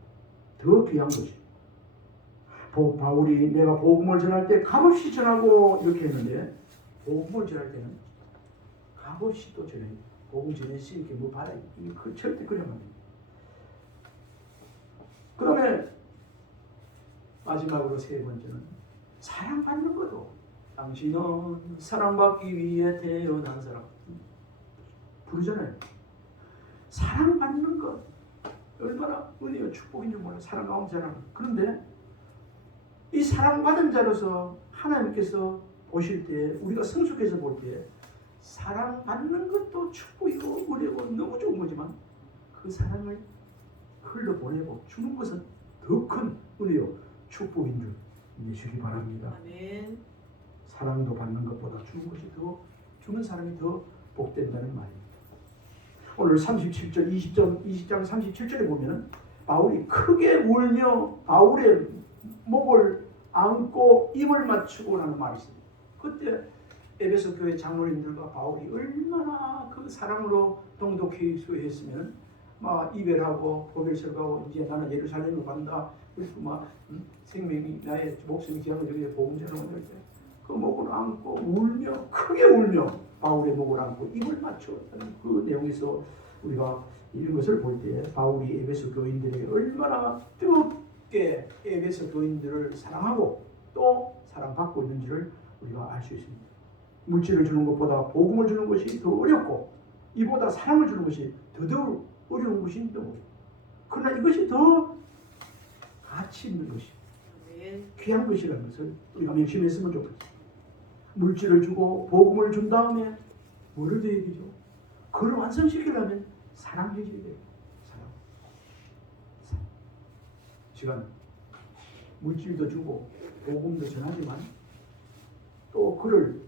더 귀한 것입니다. 바울이 내가 복음을 전할 때 값없이 전하고 이렇게 했는데 복음을 전할 때는 값없이 또 전해요. 복음 전했으니까 뭐 받아야 그 절대 그러면 안 됩니다. 그 다음에 마지막으로 세 번째는 사랑받는 것도 당신은 사랑받기 위해 태어난 사람 부르잖아요. 사랑받는 것 얼마나 은혜와 축복인 줄 몰라요. 사랑 가운데 사랑. 그런데 이 사랑받은 자로서 하나님께서 보실 때 우리가 성숙해서 볼 때 사랑받는 것도 축복이고 은혜고 너무 좋은 거지만 그 사랑을 흘려보내고 주는 것은 더 큰 은혜요 축복인 줄 믿으시기 바랍니다. 아멘. 사랑도 받는 것보다 주는 것이 더 주는 사람이 더 복된다는 말입니다. 오늘 37절 20장 37절에 보면 바울이 크게 울며 바울의 목을 안고 입을 맞추고 라는 말이 있습니다. 그때 에베소 교회 장로님들과 바울이 얼마나 그 사랑으로 동독히 수했으면 막 이별하고 보별설 가고 이제 나는 예루살렘으로 간다. 그리고 막 생명이 나의 목숨이 귀한 거 저기 복음 전하는 때 그 목을 안고 울며 크게 울며 바울의 목을 안고 입을 맞추었다는 그 내용에서 우리가 이런 것을 볼 때 바울이 에베소 교인들에게 얼마나 뜨겁게 에베소 교인들을 사랑하고 또 사랑받고 있는지를 우리가 알 수 있습니다. 물질을 주는 것보다 복음을 주는 것이 더 어렵고 이보다 사랑을 주는 것이 더더욱 어려운 것이 있는 거예요. 그러나 이것이 더 가치 있는 것이 귀한 것이라는 것을 우리가 명심했으면 좋겠습니다. 물질을 주고 복음을 준 다음에 뭐를 더 얘기죠? 그걸 완성시키려면 사랑해줘야 돼요. 사랑. 시간 물질도 주고 복음도 전하지만 또 그를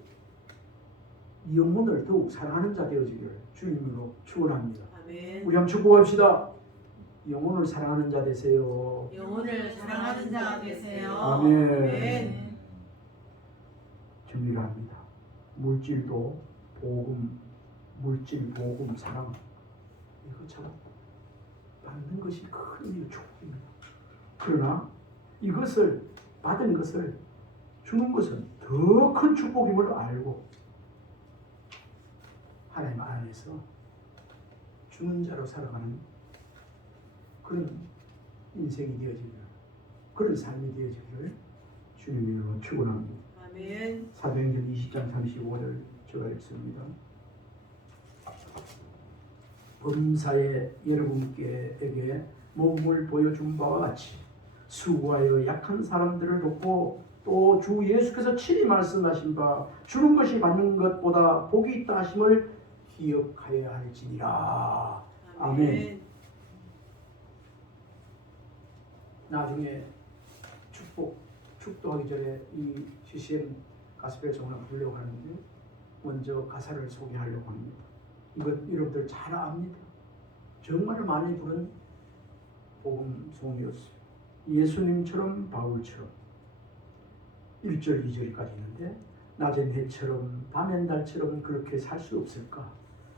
영혼을 더욱 사랑하는 자 되어지기를 주님으로 축원합니다. 아멘. 우리 한번 축복합시다. 영혼을 사랑하는 자 되세요. 영혼을 사랑하는 자 되세요. 아멘. 아멘. 정리를 합니다. 물질도 복음, 물질, 복음, 사랑 이것처럼 받는 것이 큰 의미의 축복입니다. 그러나 이것을 받은 것을 주는 것은 더 큰 축복임을 알고 하나님 안에서 주는 자로 살아가는 그런 인생이 되어지기를 그런 삶이 되어지기를 주님의 이름으로 축원합니다. 아멘. 사도행전 20장 35절 제가 읽습니다. 범사에 여러분께에게 몸을 보여준 바와 같이 수고하여 약한 사람들을 돕고 또 주 예수께서 친히 말씀하신 바 주는 것이 받는 것보다 복이 있다 하심을 기억하여야 할지니라. 아멘. 나중에 축도하기 전에 이 CCM 가스펠 종을 부르려고 하는데 먼저 가사를 소개하려고 합니다. 이건 여러분들 잘 압니다. 정말 많이 부른 복음송이었어요. 예수님처럼 바울처럼 1절 2절까지 있는데 낮엔 해처럼 밤엔 달처럼 그렇게 살 수 없을까?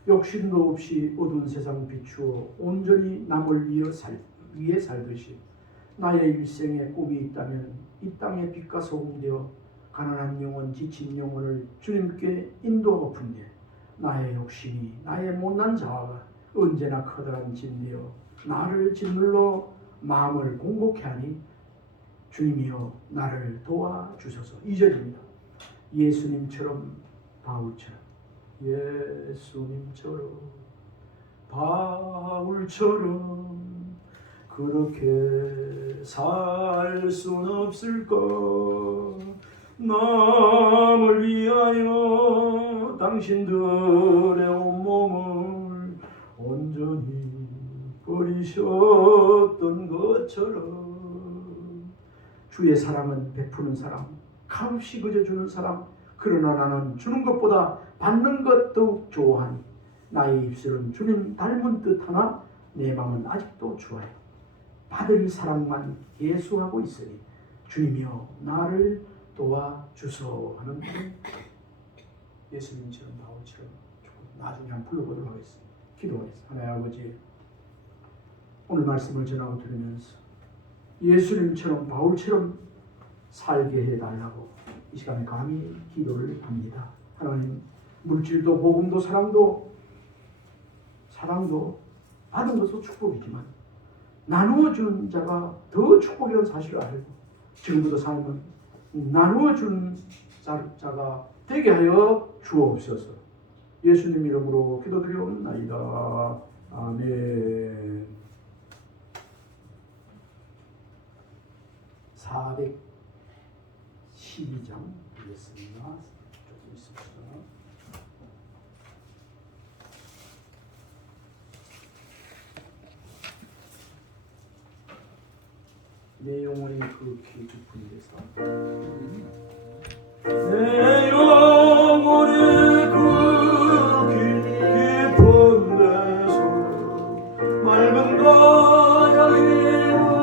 욕심도 없이 어두운 세상 비추어 온전히 남을 위해 살듯이 나의 일생에 꿈이 있다면 이 땅의 빛과 소금 되어 가난한 영혼, 지친 영혼을 주님께 인도하고픈데 나의 욕심이 나의 못난 자아가 언제나 커다란 짐되어 나를 짓눌러 마음을 공곡해 하니 주님이여 나를 도와주소서. 2절입니다. 예수님처럼 바울처럼 예수님처럼 바울처럼 그렇게 살 순 없을까? 남을 위하여 당신들의 온몸을 온전히 버리셨던 것처럼 주의 사랑은 베푸는 사람, 값없이 그져주는 사람. 그러나 나는 주는 것보다 받는 것 더욱 좋아하니 나의 입술은 주님 닮은 듯하나 내 마음은 아직도 좋아요. 받을 사랑만 계수하고 있으니 주님이여 나를 도와주소 하는 예수님처럼 바울처럼 나중에 한번 불러보도록 하겠습니다. 기도하겠습니다. 하나님 아버지, 오늘 말씀을 전하고 들으면서 예수님처럼 바울처럼 살게 해달라고 이 시간에 감히 기도를 합니다. 하나님, 물질도 복음도 사랑도 받은 것도 축복이지만 나누어 주는 자가 더 축복이라는 사실을 알고 지금부터 삶은 나누어 주는 자가 되게 하여 주옵소서. 예수님 이름으로 기도드리옵나이다. 아멘. 412장 드리겠습니다. 조금 있읍시다. 내 영혼이 그렇게 깊은 데서 내 영혼이 그 깊은 데서 맑은 바람이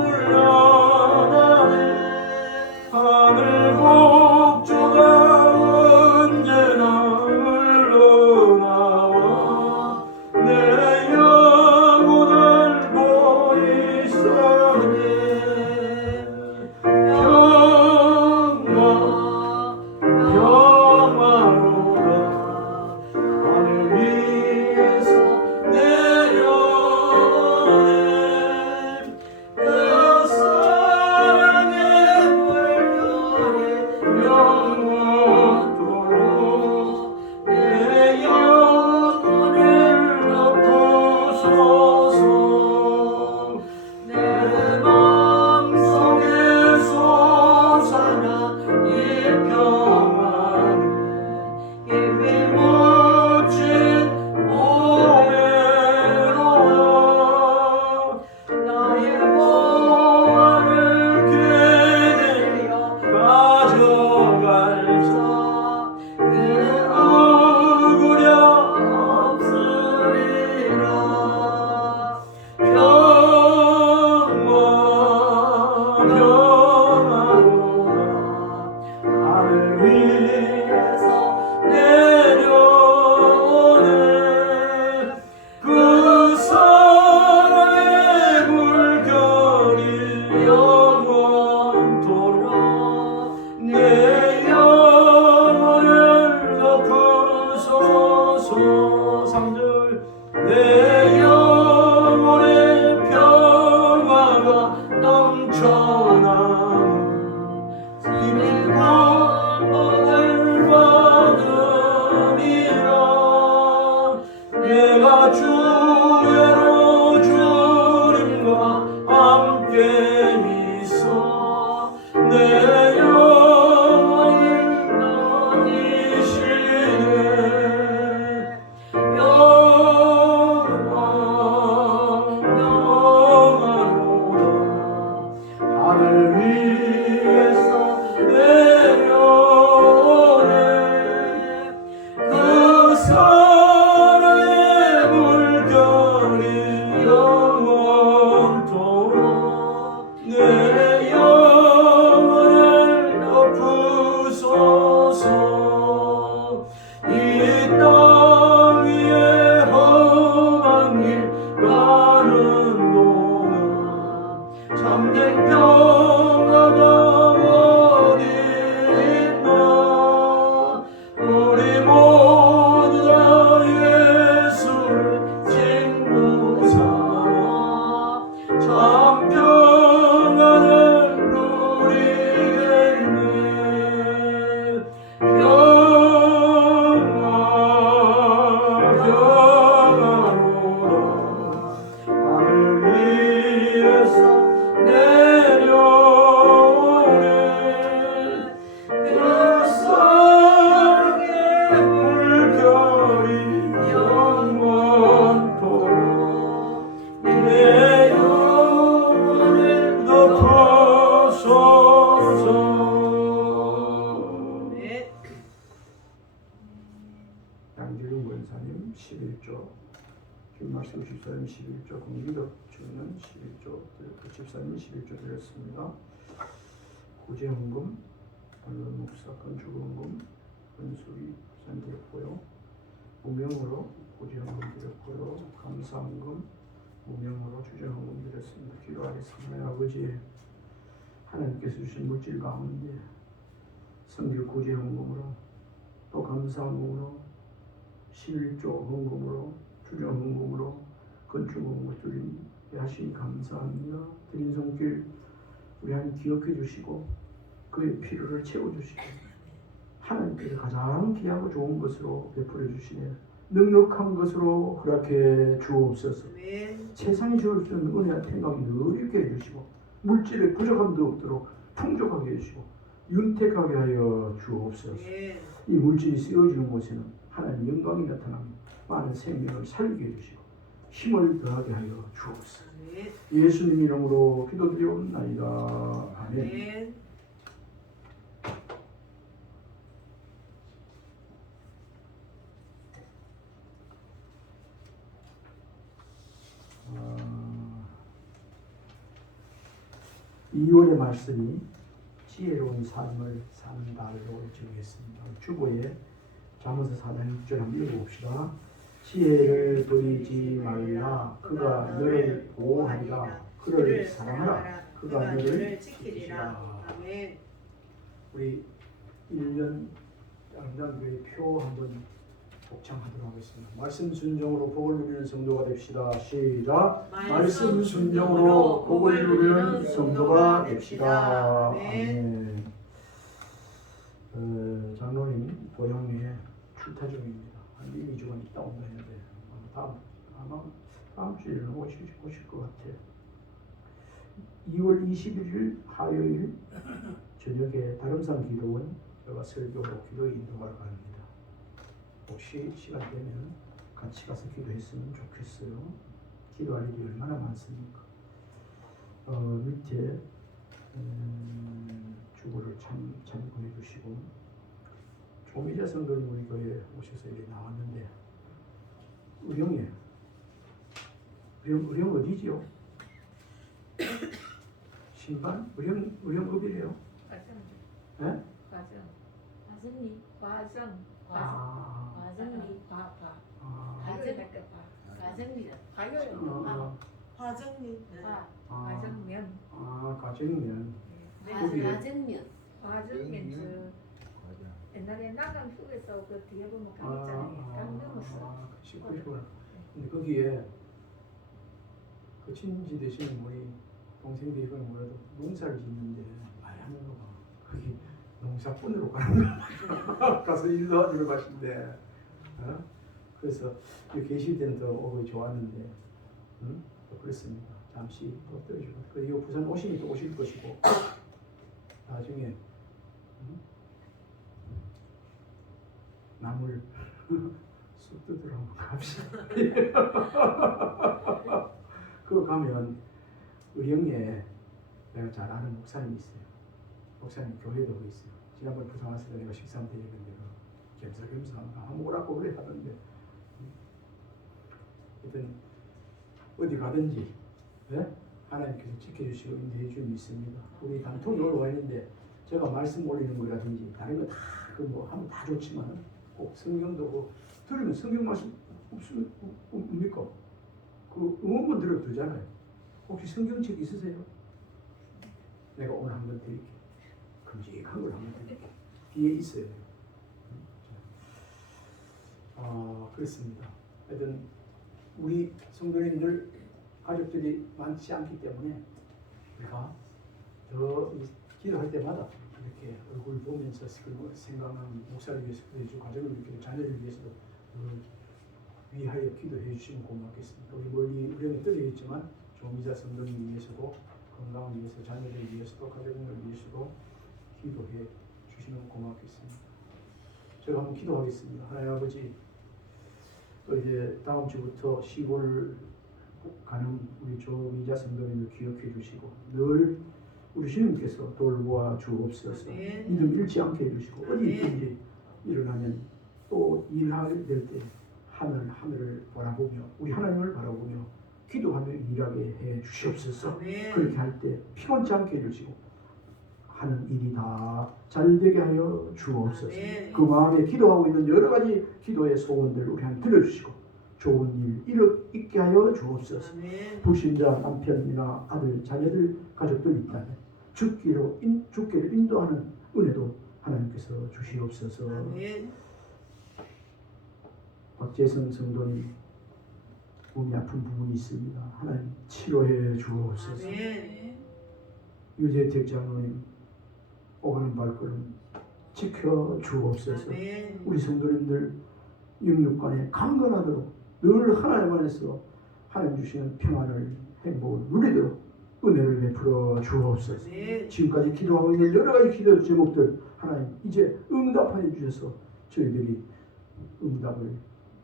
흘러나네 하늘 복조가 언제나 흘러나와 내 영혼을 보이사네 내 영혼의 평화가 넘쳐나는 이미 구원을 받으리라 내가 주의로 주님과 함께 있어 내 영혼을 거니시네 하늘 위에서 내려오네 그 사랑의 물결이 영원토록 내 영혼을 덮으소서 이 땅 위에 험한 길 가는 동안 참된 평화가 어디 있나 우리 모두 다 예수를 친구 삼아 참 평안을 누리겠네 평화로다 하늘 위에서 내려오네 그 사랑의 물결이 영원토록 내 영혼을 덮어소서 네. 양길용 권사님 11조 김말씀 집사님 11조 공기덕 주는 11조 그 집사님 11조 드렸습니다. 구제헌금 언론 목사 건축헌금 은수리 선 드렸고요. 무명으로 구제헌금 드렸고요. 감사헌금 무명으로 주제헌금 드렸습니다. 기도하겠습니다. 하나님 아버지 하나님께서 주신 물질 가운데 성길 구제헌금으로 또 감사헌금으로 11조 헌금으로 주정헌금으로 건축헌금을 드린 하시니 감사합니다. 드린 손길 우리 하나님 기억해 주시고 그의 필요를 채워주시고 하나님께서 가장 귀하고 좋은 것으로 베풀어 주시네 넉넉한 것으로 허락해 주옵소서. 아멘. 세상이 주을 수 있는 은혜와 평강이 늘 있게 해주시고 물질의 부족함도 없도록 풍족하게 해주시고 윤택하게 하여 주옵소서. 아멘. 이 물질이 쓰여지는 곳에는 하나님의 영광이 나타나며 많은 생명을 살리게 해주시고 힘을 더하게 하여 주옵소서. 아멘. 예수님 이름으로 기도드리옵나이다. 아멘. 아멘. 어, 2월의 말씀이 지혜로운 삶을 사는 날로 정했습니다. 주보에 잠언서 4장 6절 한번 읽어봅시다. 지혜를 버리지 말라. 그가 너를 보호하리라. 그를 사랑하라. 그가 너를 지키리라. 아멘. 우리 1년 양당교회 표 한번 복창하도록 하겠습니다. 말씀 순종으로 복을 누리는 성도가 됩시다. 시작. 말씀 순종으로 복을 누리는 성도가 됩시다. 아멘. 장로님 고향에 출타 중입니다. 한 1, 2주간 있다 온다 했는데 아마 다음 주에는 오실 것 같아요. 2월 21일 화요일 저녁에 다름산 기도원 제가 설교로 기도 인도하러 갑니다. 혹시 시간 되면 같이 가서 기도했으면 좋겠어요. 기도할 일이 얼마나 많습니까? 밑에 주보를 참고해 주시고 조미자 성도님 우리 교회에 오셔서 이렇게 나왔는데 의령이에요. 의령 어디지요? 신반? 의령읍이래요. 네? 과정리 과정 아, 과정리 과과 아, 과정리 화정리. 과정면 가정면. 과정면 과정면 옛날에 나강 휴게소 그 뒤에 보면 강 있잖아요. 강 넘었어. 그러시구나. 근데 거기에 그 친지 되시는 분이 동생 되시는 분도 농사를 짓는데 많이 하는 거가 거기 농사꾼으로 가는 거 가서 일도 하러 가신대. 그래서 여기 계실 때는 더 오고 좋았는데, 또 그렇습니다. 잠시 또 떨어지고, 그리고 부산 오시면 또 오실 것이고, 나중에 나물 쑥 뜯으러 한번 갑시다. 그거 가면 의령에 내가 잘 아는 목사님이 있어요. 목사님 교회도 거기 있어요. 지난번 부산 왔을 때 내가 식사 한번 드렸는데 겸사겸사 한번 오라고 그래 하던데 하여튼 어디 가든지 하나님께서 지켜주시고 인도해 주는 믿습니다. 우리 단톡 놀러 와 있는데 제가 말씀 올리는 거라든지 다른 거 다 그 뭐 하면 다 좋지만 꼭 성경도 뭐 들으면 성경 말씀 없습니까? 그 응원문 들어도 되잖아요. 혹시 성경책 있으세요? 내가 오늘 한번 드릴게요. 큼직한 걸 한번 드릴게요. 뒤에 있어요. 그렇습니다. 하여튼 우리 성도님들 가족들이 많지 않기 때문에 우리가 더 기도할 때마다 이렇게 얼굴 보면서 생각하는 목사를 위해서 기도해주고 가족을 위해서 자녀를 위해서도 위하여 기도해 주시면 고맙겠습니다. 우리 멀리 우리는 떨어져 있지만 조미자 성도님 위해서도 건강을 위해서 자녀를 위해서도 가족을 위해서도 기도해 주시면 고맙겠습니다. 제가 한번 기도하겠습니다. 하나님 아버지, 또 이제 다음 주부터 시골 가는 우리 조미자 성도님을 기억해 주시고 늘 우리 주님께서 돌보아 주옵소서. 믿음 잃지 않게 해주시고 어디 있든지 일어나면 또 일할 때 하늘을 바라보며 우리 하나님을 바라보며 기도하며 일하게 해 주시옵소서. 그렇게 할 때 피곤치 않게 해주시고 하는 일이 다 잘되게 하여 주옵소서. 그 마음에 기도하고 있는 여러 가지 기도의 소원들 우리한테 들어주시고 좋은 일 있게 하여 주옵소서. 불신자 남편이나 아들, 자녀들, 가족들 있다면 죽기를 인도하는 은혜도 하나님께서 주시옵소서. 박재성 성도님 몸이 아픈 부분이 있습니다. 하나님 치료해 주옵소서. 유재택 장로님 오가는 발걸음 지켜 주옵소서. 우리 성도님들 영육간에 강건하도록 늘 하나님 안에서 하나님 주시는 평안을 행복을 누리도록 은혜를 베풀어 주옵소서. 아멘. 지금까지 기도하고 있는 여러 가지 기도 제목들 하나님 이제 응답하여 주셔서 저희들이 응답을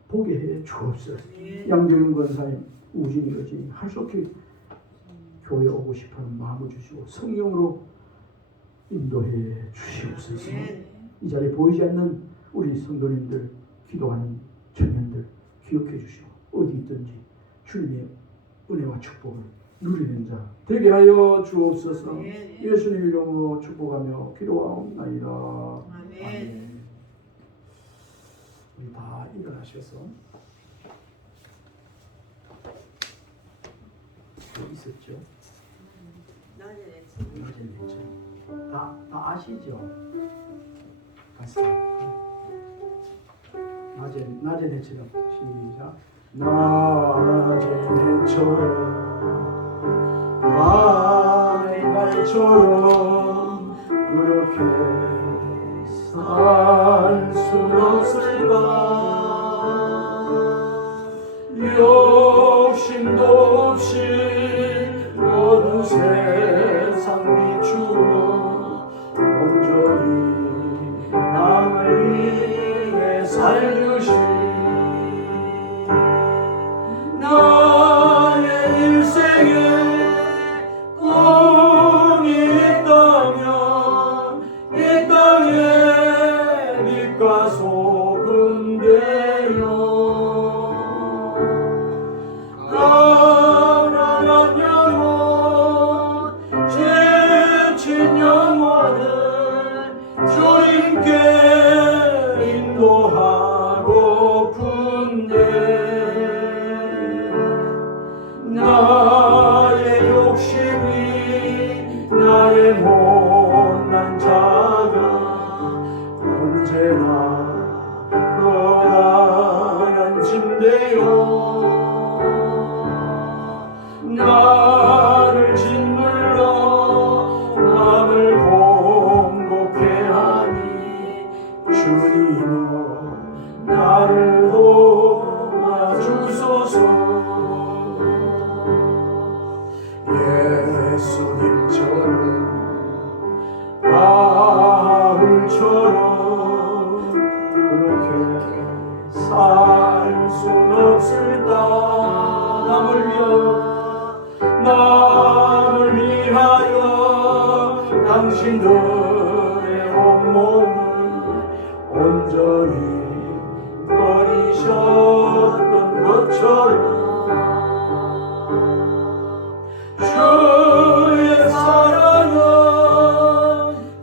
보게 해 주옵소서. 아멘. 양조영 권사님, 우진이 여진이 할 수 없게 교회 오고 싶어하는 마음을 주시고 성령으로 인도해 주시옵소서. 아멘. 이 자리에 보이지 않는 우리 성도님들, 기도하는 청년들 기억해 주시고 어디 있든지 주님의 은혜와 축복을 누리는 자 되게 하여 주옵소서. 아멘. 예수님 이름으로 축복하며 기도하옵나이다. 아멘. 우리 다 일어나셔서 있었죠? 낮에 냈죠. 다 아시죠? 갔어요. 낮에 내처럼 시작. 낮에 내처럼 밤의 달처럼 그렇게 살 순 없을까? 욕심도 없이 어느 세상 비추어 온전히 남을 위해 살듯이 나의 일생에 꿈이 있다면 이 땅에 빛과 소금 되어 가난한 영혼 지친 영혼을 주님께 인도하고픈데 나의 욕심이 나의 못난 자가 언제나 거란한 짐되어 나를 짓눌러 마음을 공곡해 하니 주님은 나를 도와주소서. 예수님처럼 바울처럼 그렇게 살 순 없을까? 남을 위하여 당신들의 온몸을 온전히 버리셨던 것처럼 주의 사랑은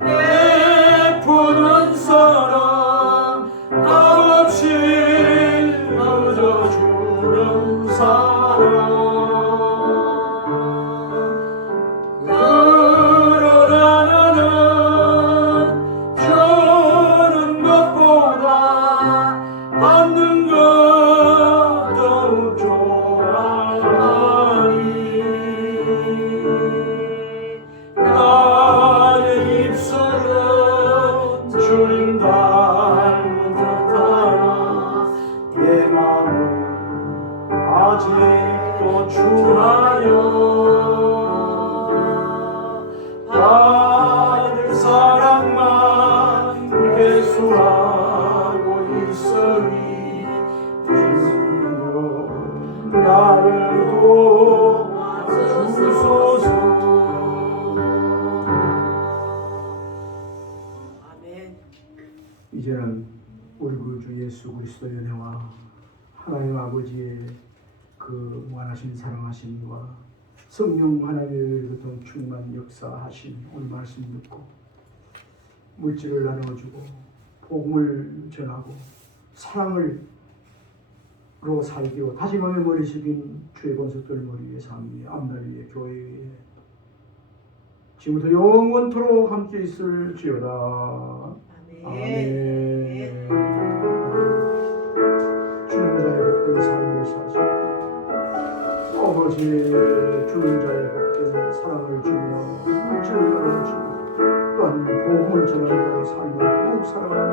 베푸는 사랑 값없이 넘어져주는 사랑 그러나 나는 주는 것보다 받는 것 더욱 좋아하니 나의 입술은 주님 닮은 듯하나 내 마음은 아직도 주하여 받을 사랑만 회수하고 있으니 주여 나를 도와주소서. 아멘. 이제는 우리 구주 예수 그리스도의 은혜와 하나님 아버지의 그 무한하신 사랑하심과 성령 하나님의 교통 충만 역사하신 오늘 말씀 듣고 물질을 나눠주고 복음을 전하고 사랑을로 살기로 다시금의 머리 숙인 주의 권속들 머리 위에 삶 위에 앞날 위에 교회 위에 지금부터 영원토록 함께 있을지어다. 아멘. 주는 자의 복된 삶을 사시고 아버지 주는 자의 복된 사랑을 주며 물질을 나눠주고 또한 복음을 전하는 삶을 더욱 살아가는